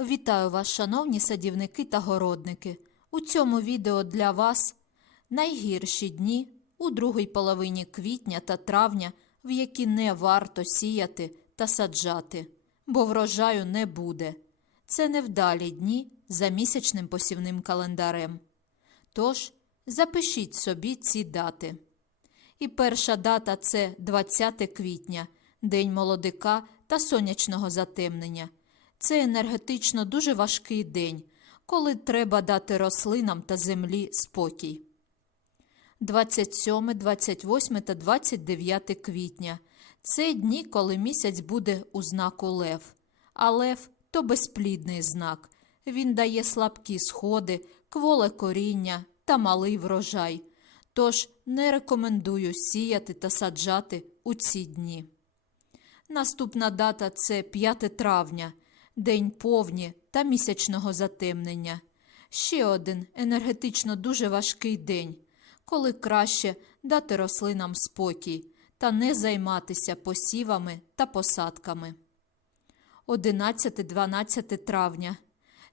Вітаю вас, шановні садівники та городники. У цьому відео для вас найгірші дні у другій половині квітня та травня, в які не варто сіяти та саджати, бо врожаю не буде. Це невдалі дні за місячним посівним календарем. Тож запишіть собі ці дати. І перша дата це 20 квітня, День молодика та сонячного затемнення. Це енергетично дуже важкий день, коли треба дати рослинам та землі спокій. 27, 28 та 29 квітня це дні, коли місяць буде у знаку Лев. А Лев то безплідний знак. Він дає слабкі сходи, кволе коріння та малий врожай. Тож не рекомендую сіяти та саджати у ці дні. Наступна дата це 5 травня, день повні та місячного затемнення. Ще один енергетично дуже важкий день, коли краще дати рослинам спокій та не займатися посівами та посадками. 11-12 травня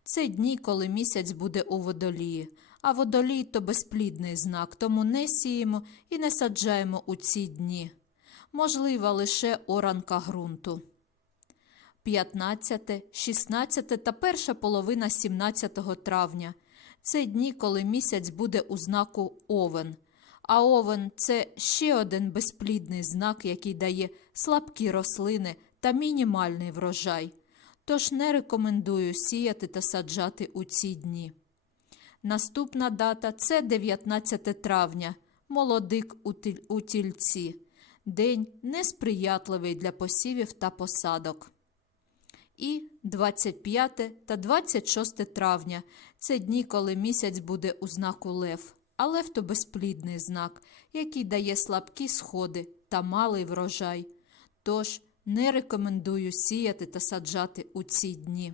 це дні, коли місяць буде у водолії, а водолій то безплідний знак, тому не сіємо і не саджаємо у ці дні. Можлива лише оранка ґрунту. 15, 16 та перша половина 17 травня це дні, коли місяць буде у знаку Овен. А овен це ще один безплідний знак, який дає слабкі рослини та мінімальний врожай. Тож не рекомендую сіяти та саджати у ці дні. Наступна дата це 19 травня, молодик у тільці. День несприятливий для посівів та посадок. І 25 та 26 травня це дні, коли місяць буде у знаку Лев. А Лев то безплідний знак, який дає слабкі сходи та малий врожай. Тож не рекомендую сіяти та саджати у ці дні.